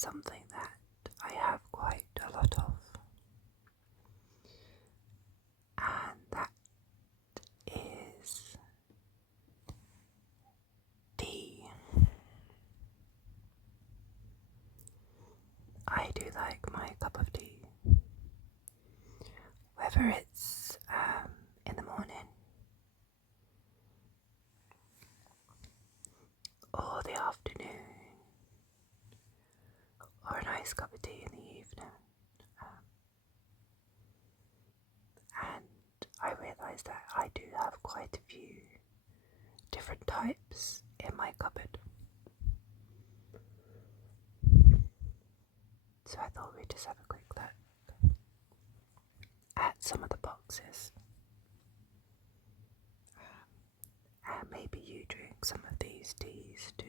something that I have quite a lot of, and that is tea. I do like my cup of tea, whether it's in the morning or the afternoon, or a nice cup of tea in the evening. And I realise that I do have quite a few different types in my cupboard. So I thought we'd just have a quick look at some of the boxes. And maybe you drink some of these teas too.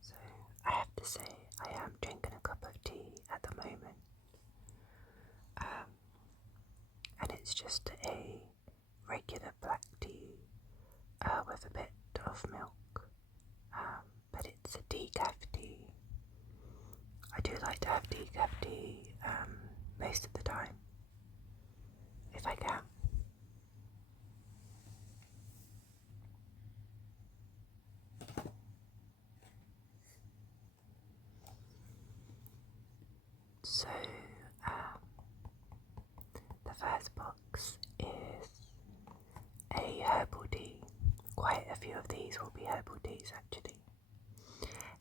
So I have to say I am drinking a cup of tea at the moment. And it's just a regular black tea with a bit of milk. But it's a decaf tea. I do like to have decaf tea most of the time, if I can. So, the first box is a herbal tea. Quite a few of these will be herbal teas actually.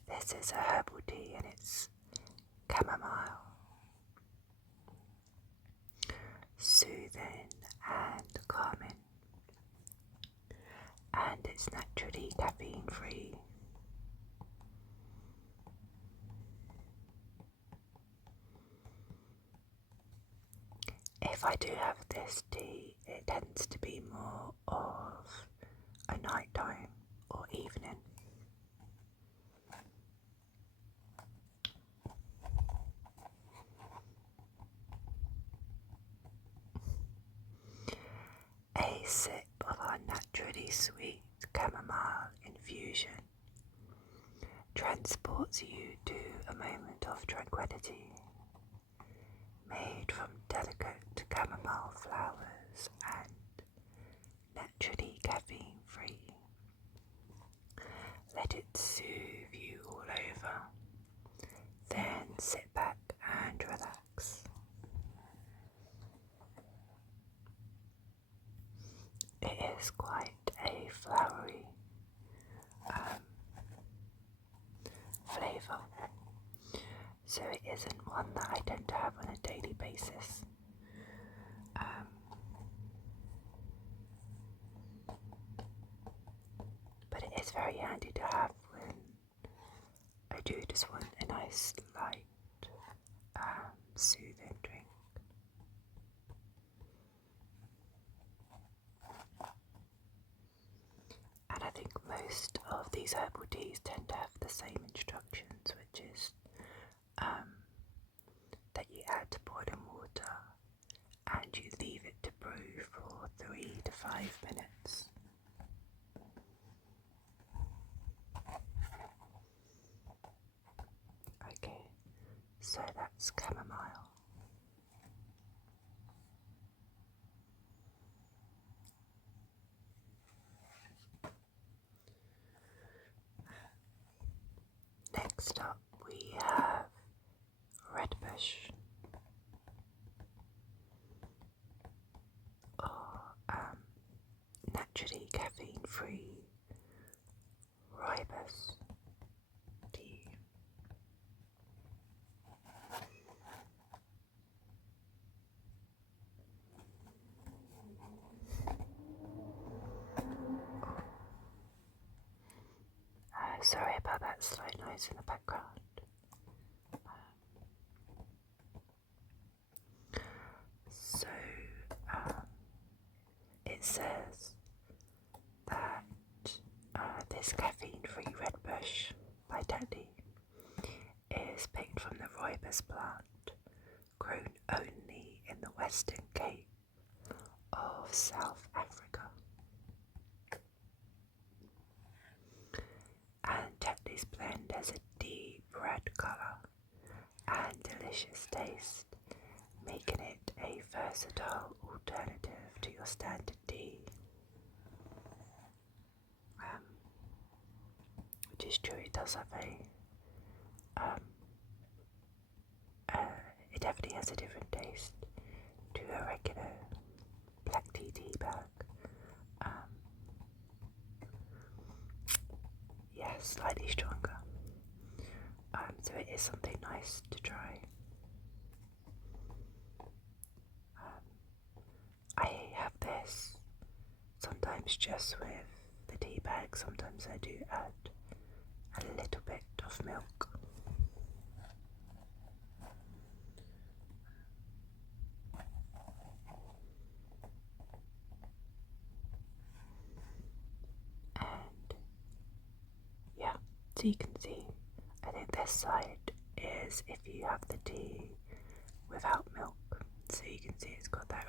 This is a herbal tea and it's chamomile. Soothing and calming. And it's naturally caffeine free. If I do have this tea, it tends to be more of a nighttime or evening. A sip of our naturally sweet chamomile infusion transports you to a moment of tranquility, made from delicate chamomile flowers and naturally caffeine free. Let it soothe you all over, then sit back and relax. It is quite a flowery flavour, so it isn't one that I tend to have on a daily basis. But it is very handy to have when I do just want a nice light soothing drink. And I think most of these herbal teas tend to have the same instructions, which is that you add boiling water and you leave it to brew for 3 to 5 minutes. Okay, so that's chamomile. Next up we have Redbush, or naturally caffeine-free rooibos tea. Sorry about that slight noise in the background. So, it says that this caffeine-free Redbush Vitality is picked from the rooibos plant, grown only in the Western Cape of South Africa. red colour and delicious taste, making it a versatile alternative to your standard tea. Which is true, it does have it definitely has a different taste to a regular black tea bag. Yeah, slightly stronger. So it is something nice to try. I have this sometimes just with the tea bag. Sometimes I do add a little bit of milk. And yeah, so you can see, I think this side is if you have the tea without milk. So you can see it's got that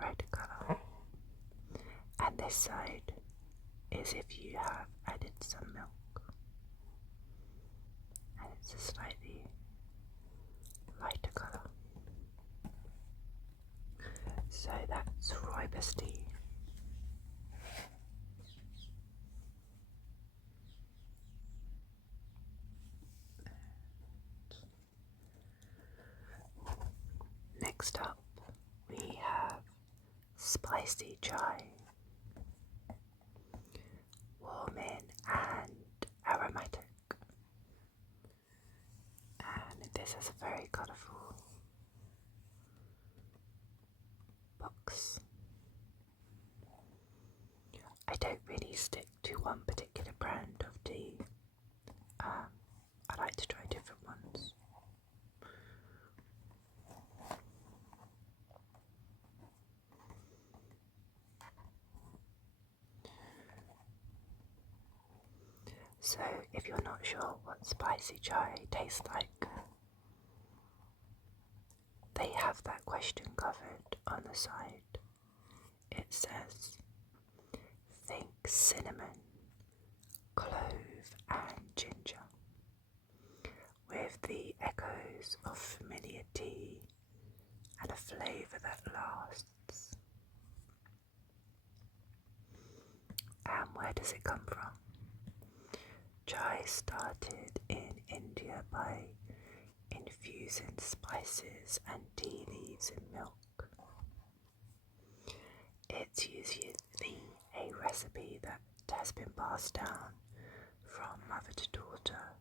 red colour. And this side is if you have added some milk. And it's a slightly lighter colour. So that's Redbush tea. Next up, we have spicy chai, warming and aromatic. And this has a very colourful box. I don't really stick to one particular brand of tea. I like to try different ones. So if you're not sure what spicy chai tastes like, they have that question covered on the side. It says, think cinnamon, clove and ginger, with the echoes of familiar tea and a flavour that lasts. And where does it come from? Chai started in India by infusing spices and tea leaves in milk. It's usually a recipe that has been passed down from mother to daughter,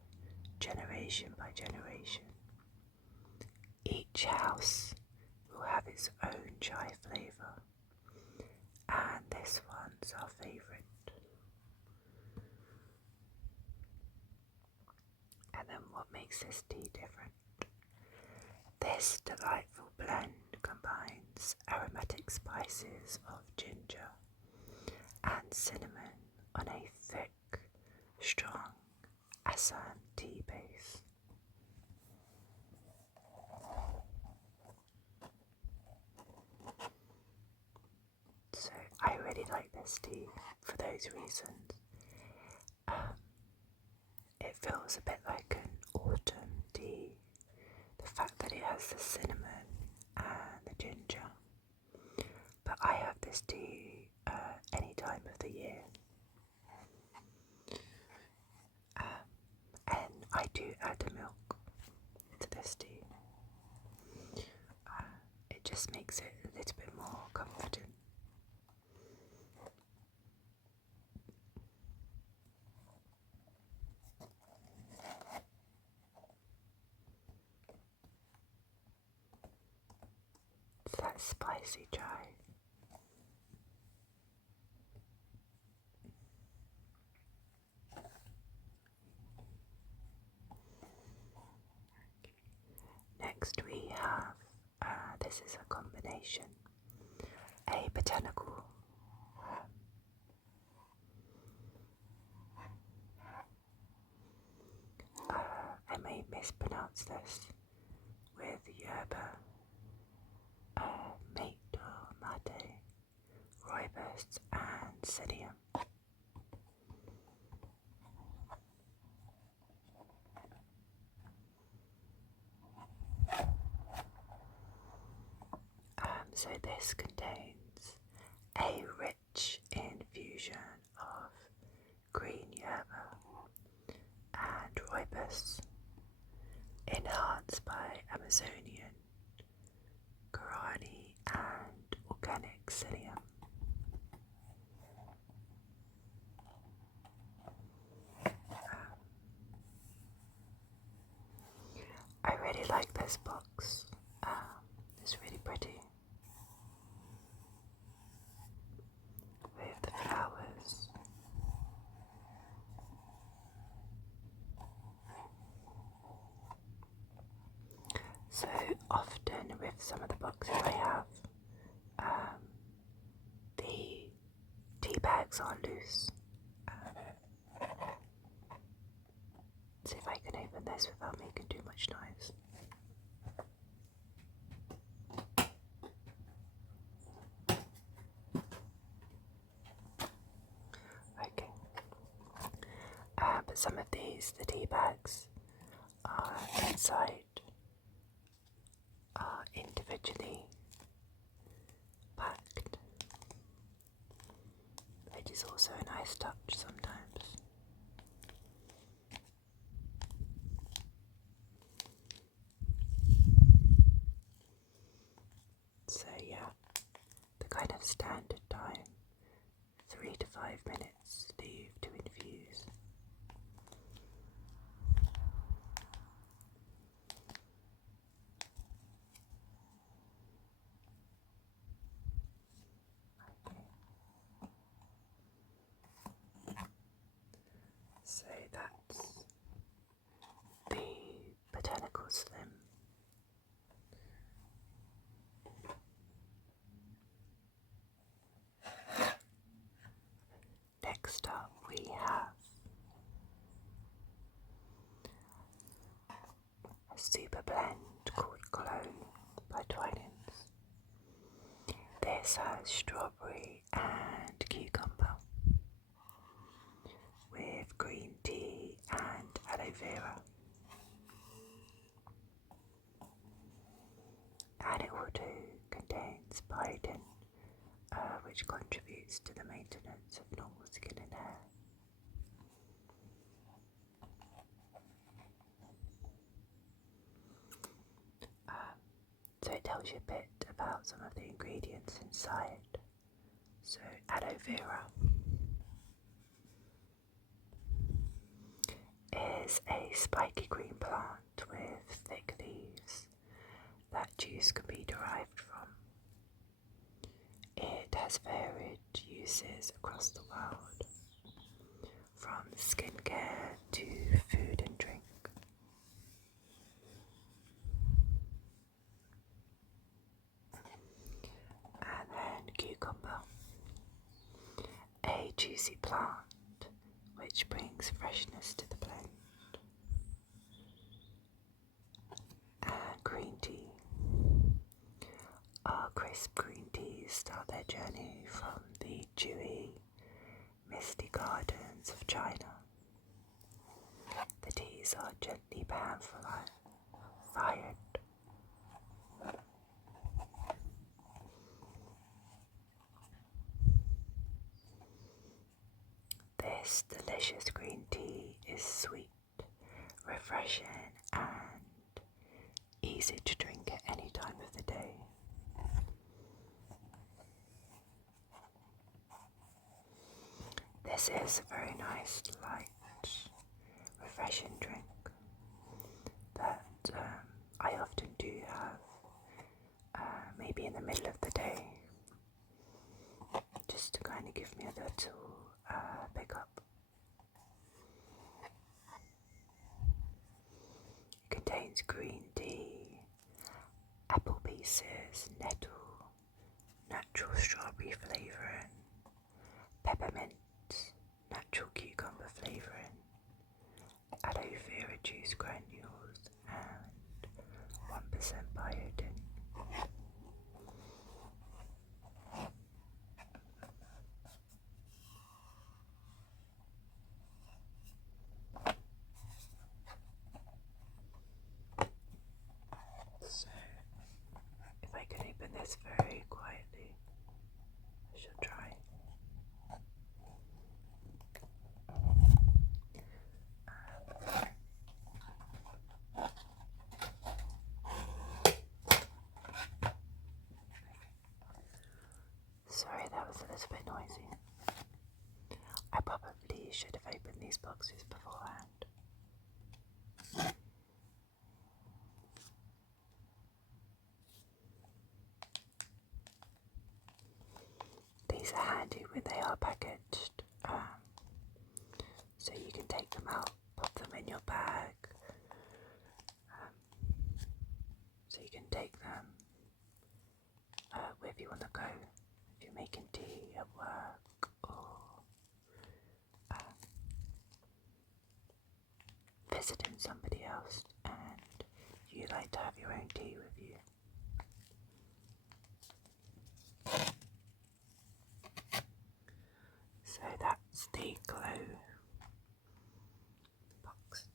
generation by generation. Each house will have its own chai flavour, and this one's our favourite. And then what makes this tea different? This delightful blend combines aromatic spices of ginger and cinnamon on a thick, strong Assam tea base. So I really like this tea for those reasons. It feels a bit like an autumn tea. The fact that it has the cinnamon and the ginger. But I have this tea any time of the year. And I do add the milk to this tea. It just makes it a little bit more comforting. It's that spicy chai. Next we have, this is a combination, a botanical. I may mispronounce this, with yerba, mate or mate, rooibos and psyllium. So this contains a rich infusion of green yerba and rooibos, enhanced by Amazonian guarani and organic psyllium. I really like this box. It's really pretty with the flowers. So often with some of the boxes I have, the tea bags are loose. See if I can open this without making too much noise. Okay. But some of these, the tea bags, are inside, are individually packed, which is also a nice touch sometimes. So yeah, the kind of standard time, 3 to 5 minutes leave to infuse. So that's the Botanical Slim. Next up we have a super blend called Glow by Twinings. This has strawberry and cucumber with green tea and aloe vera. And it also contains biotin, which contributes to the maintenance of normal skin and hair. So it tells you a bit about some of the ingredients inside. So aloe vera is a spiky green plant with thick leaves that juice can be derived from. It has varied uses across the world, from skincare to food and drink. And then cucumber, a juicy plant which brings freshness to the blend. And green tea. Our crisp green teas start their journey from the dewy, misty gardens of China. The teas are gently pan-fired. This delicious green tea is sweet, refreshing, and easy to drink at any time of the day. This is a very nice, light, refreshing drink that I often do have, maybe in the middle of the day, just to kind of give me a little pick up. It contains green tea, apple pieces, nettle, natural strawberry flavouring, peppermint, natural cucumber flavouring, aloe vera juice granules, and 1% biotin. So, if I can open open this very quietly. I shall try. Sorry, that was a little bit noisy. I probably should have opened these boxes beforehand. These are handy when they are packaged, so you can take them out, put them in your bag, so you can take them wherever you want to go, if you're making tea at work or visiting somebody else and you like to have your own tea with you. So that's the glow box.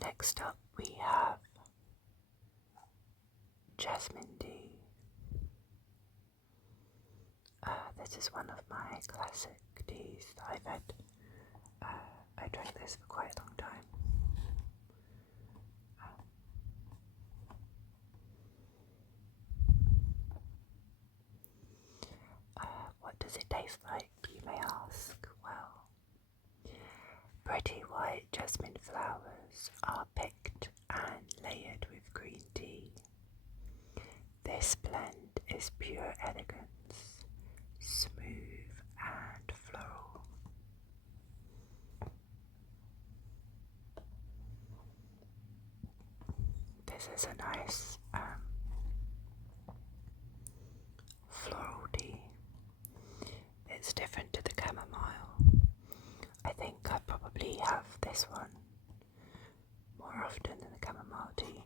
Next up we have jasmine tea. This is one of my classic teas that I've had. I drank this for quite a long time. What does it taste like, you may ask? Well, pretty white jasmine flowers are picked and layered with green tea. This blend is pure elegance, smooth and floral. This is a nice floral tea. It's different to the chamomile. I think I probably have this one more often than the chamomile tea.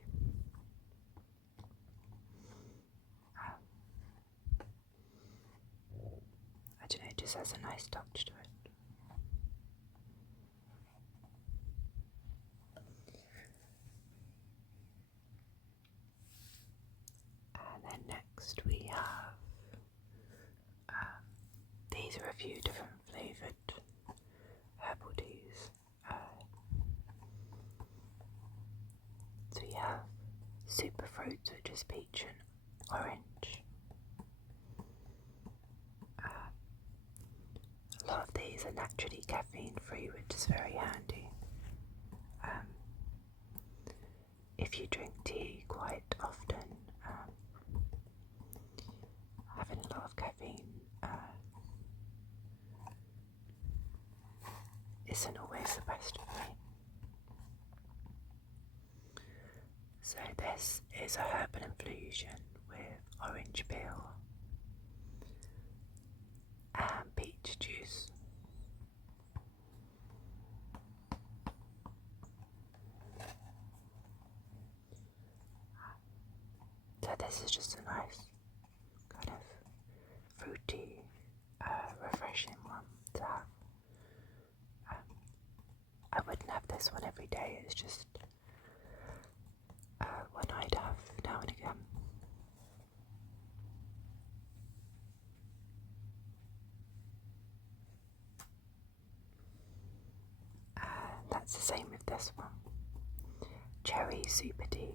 I don't know, it just has a nice touch to it. And then next we have, these are a few different flavoured herbal teas. So we have super fruits, which is peach and orange. A lot of these are naturally caffeine free, which is very handy. If you drink tea quite often, having a lot of caffeine isn't always the best for me. So this is a herbal infusion with orange peel and peach juice. So this is just a nice kind of fruity, refreshing one to have. I wouldn't have this one every day, it's just one I'd have now and again. And that's the same with this one. Cherry super tea.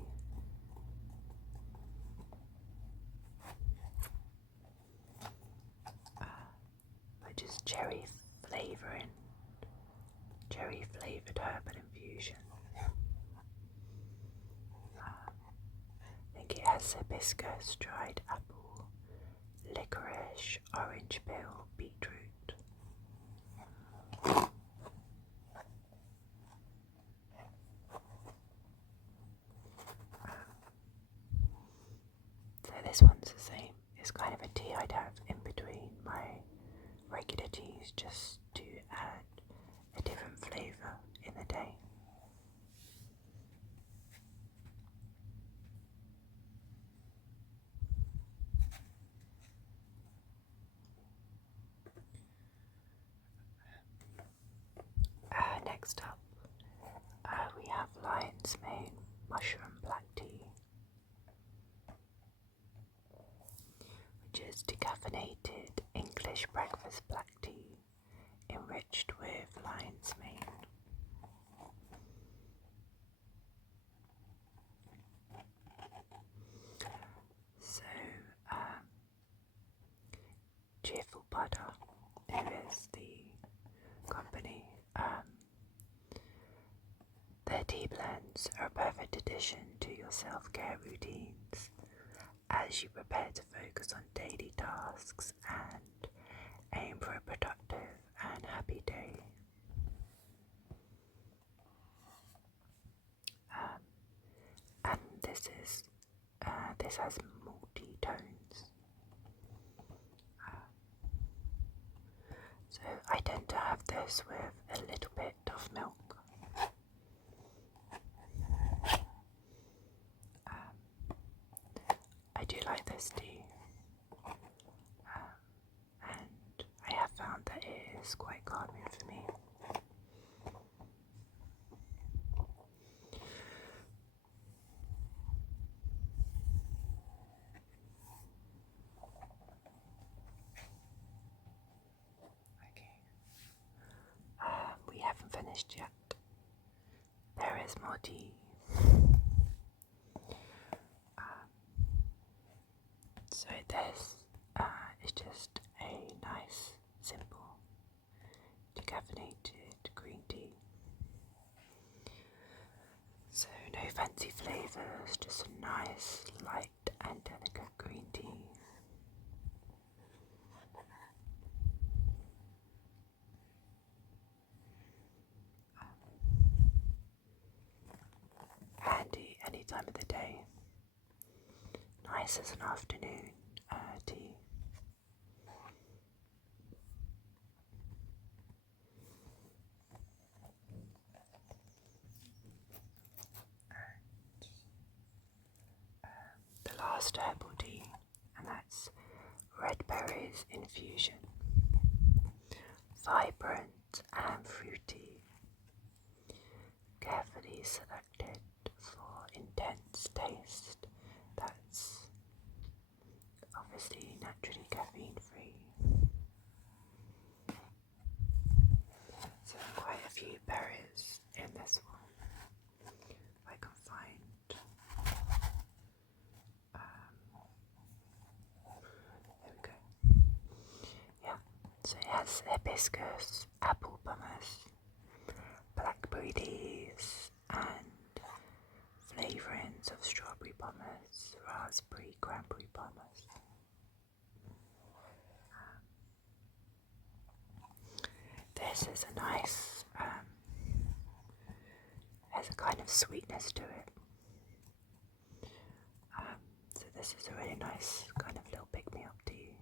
Which is cherry flavouring, cherry flavoured herbal infusion. I think it has hibiscus, dried apple, licorice, orange peel, beetroot. So this one's the same. It's kind of a tea I'd have in between my regular teas just to add a different flavour in the day. Next up lion's mane mushroom black tea, which is decaffeinated English breakfast black tea enriched with lion's mane. So, Cheerful Butter, who is the company, their tea blends are a perfect addition to your self-care routines as you prepare to focus on daily tasks and aim for a productive and happy day. And this has multi-tones. So I tend to have this with a little bit of milk. I do like this tea, and I have found that it is quite calming for me. Okay, we haven't finished yet. There is more tea. So this is just a nice, simple, decaffeinated green tea. So no fancy flavours, just a nice, light and delicate green tea. Handy any time of the day. Nice as an afternoon tea. The last herbal tea, and that's Redbush infusion. Vibrant and fruity, carefully selected for intense taste that's obviously naturally caffeine free. So quite a few berries in this one, if I can find. There we go. Yeah, so it has hibiscus, apple pumice, blackberry leaves, and flavourings of strawberry pumice, raspberry, cranberry pumice. This is a nice, has a kind of sweetness to it. So this is a really nice kind of little pick-me-up tea,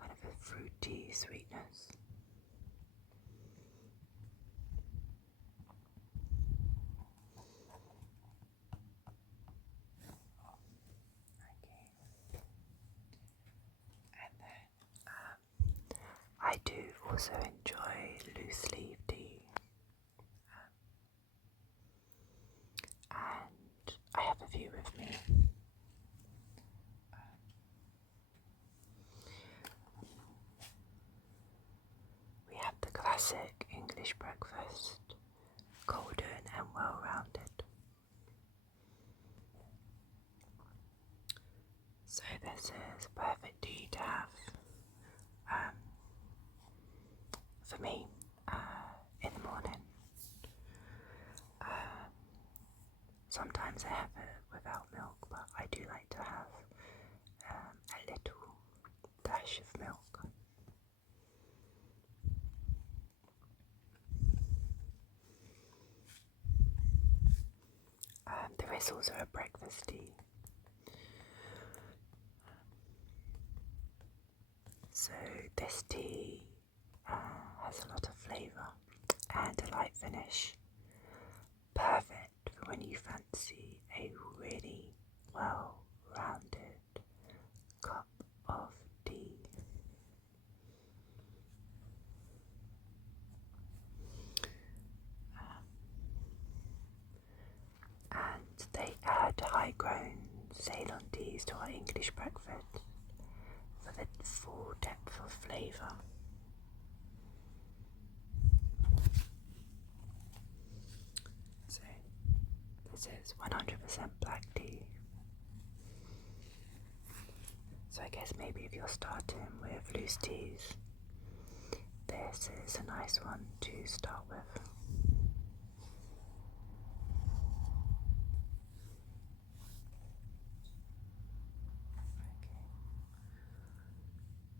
kind of a fruity sweetness. Okay. And then I do also enjoy loose leaf tea. And I have a few with me. We have the classic English breakfast, golden and well-rounded. So this is a perfect tea to have for me in the morning. Sometimes I have it without milk, but I do like to have a little dash of milk. There is also a breakfast tea. So this tea has a lot of flavour and a light finish. Perfect for when you fancy a really well-rounded cup of tea. English breakfast for the full depth of flavour. So this is 100% black tea. So I guess maybe if you're starting with loose teas, this is a nice one to start with.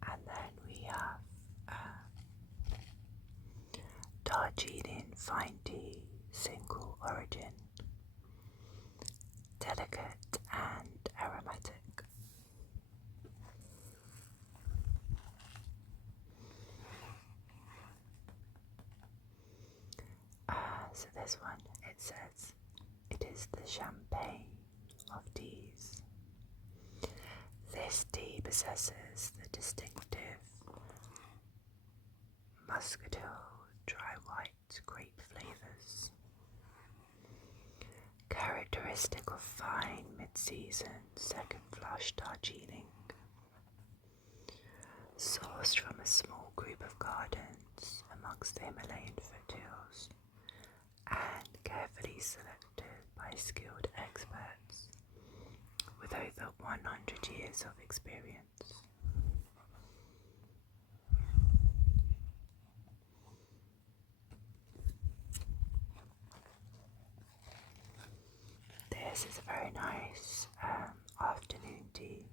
And then we have Darjeeling fine tea, single origin, delicate and aromatic. So this one, it says, it is the champagne of teas. This tea possesses the distinctive muscatel, dry white grape flavours, characteristic of fine mid-season second flush Darjeeling, sourced from a small group of gardens amongst the Himalayan foothills and carefully selected by skilled experts with over 100 years of experience. This is a very nice afternoon tea.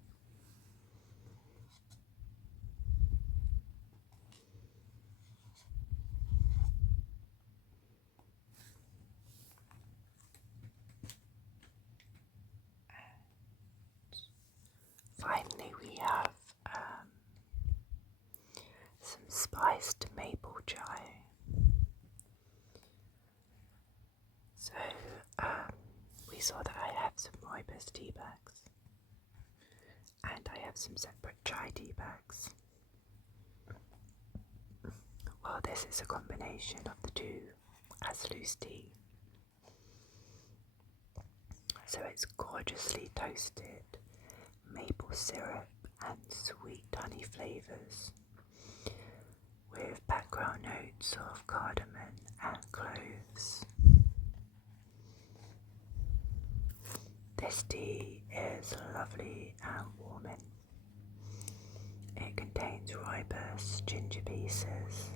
Finally, we have some spiced maple chai. So we saw that I have some rooibos tea bags, and I have some separate chai tea bags. Well, this is a combination of the two as loose tea. So it's gorgeously toasted maple syrup and sweet honey flavours with background notes of cardamom and cloves. This tea is lovely and warming. It contains rooibos, ginger pieces,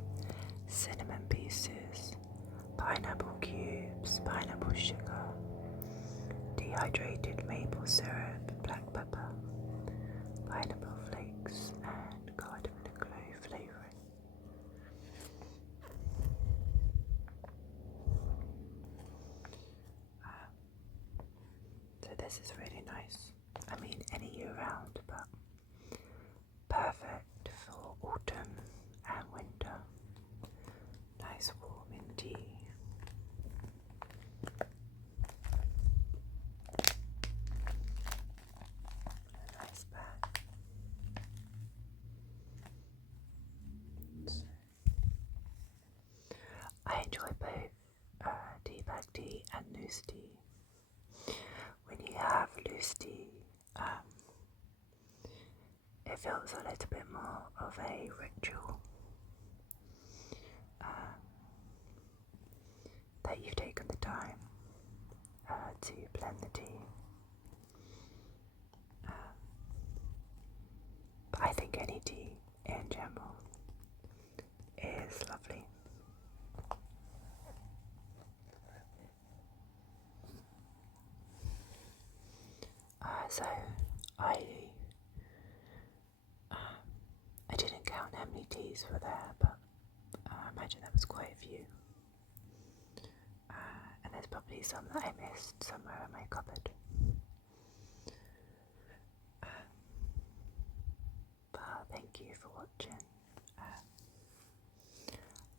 cinnamon pieces, pineapple cubes, pineapple sugar, dehydrated maple syrup, black pepper, pineapple flakes, and cardamom and clove flavouring. So this is really nice. I mean, any year round, but perfect for autumn and winter. Nice warming tea. A nice bag. I enjoy both tea bag tea and loose tea. When you have loose tea, it feels a little bit more of a ritual, that you've taken the time to blend the tea. But I think any tea in general is lovely. So I didn't count how many teas were there, but I imagine there was quite a few. And there's probably some that I missed somewhere in my cupboard. But thank you for watching.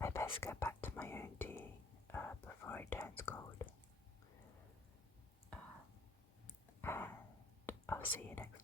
I best get back to my own tea before it turns cold. And I'll see you next time.